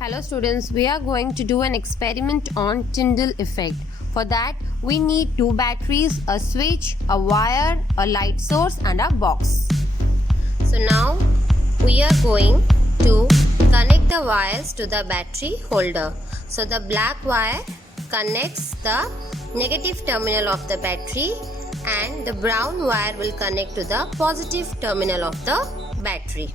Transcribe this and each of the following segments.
Hello students, we are going to do an experiment on Tyndall effect. For that, we need two batteries, a switch, a wire, a light source and a box. So now we are going to connect the wires to the battery holder. So the black wire connects the negative terminal of the battery and the brown wire will connect to the positive terminal of the battery.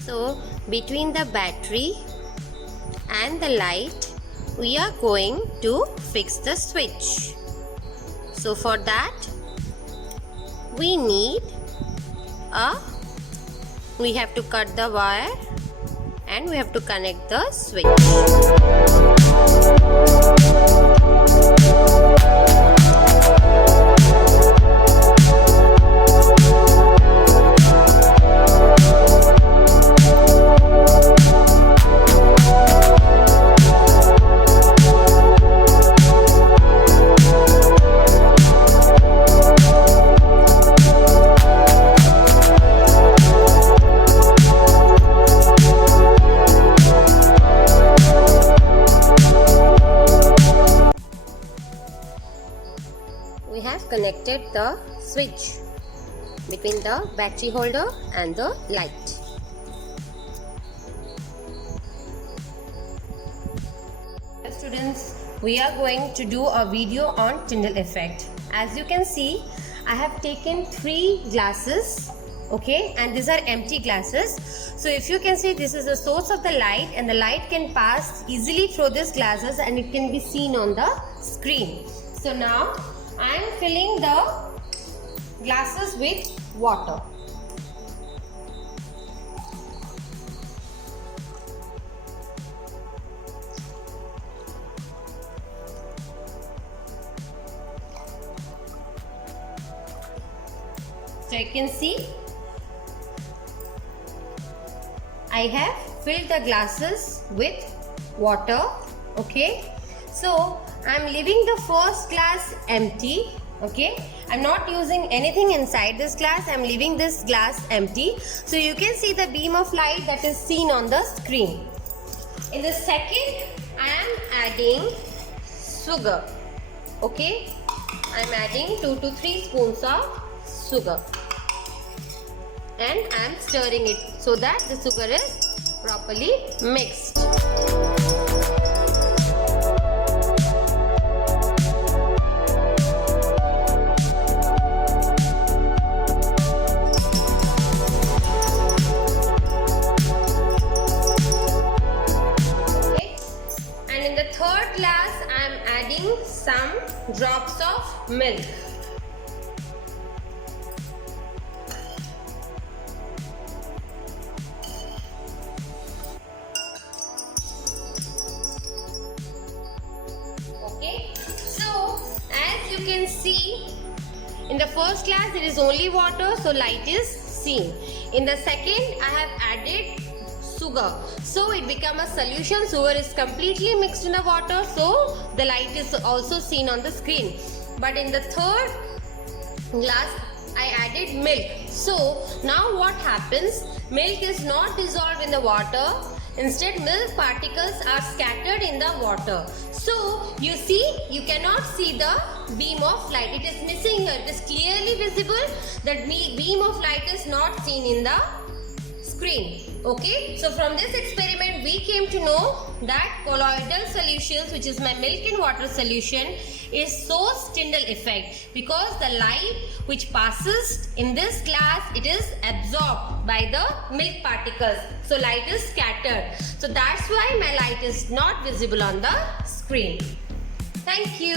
So between the battery and the light, we are going to fix the switch. So for that, we have to cut the wire and we have to connect the switch. We have connected the switch between the battery holder and the light. Students, we are going to do a video on Tyndall effect. As you can see, I have taken 3 glasses, okay, and these are empty glasses. So if you can see, this is the source of the light and the light can pass easily through these glasses and it can be seen on the screen. So now I am filling the glasses with water. So you can see I have filled the glasses with water, okay. So I am leaving the first glass empty, okay. I am not using anything inside this glass. I am leaving this glass empty. So you can see the beam of light that is seen on the screen. In the second, I am adding sugar, okay. I am adding 2 to 3 spoons of sugar and I am stirring it so that the sugar is properly mixed. Third glass, I am adding some drops of milk. Okay, so as you can see, in the first glass it is only water, so light is seen. In the second, I have added sugar, so it become a solution. Sugar is completely mixed in the water, so the light is also seen on the screen. But in the third glass, I added milk. So now what happens? Milk is not dissolved in the water. Instead, milk particles are scattered in the water. So you see, you cannot see the beam of light. It is missing here. It is clearly visible that beam of light is not seen in the screen. Okay, so from this experiment we came to know that colloidal solutions, which is my milk and water solution, is source Tyndall effect, because the light which passes in this glass, it is absorbed by the milk particles, so light is scattered. So that's why my light is not visible on the screen. Thank you.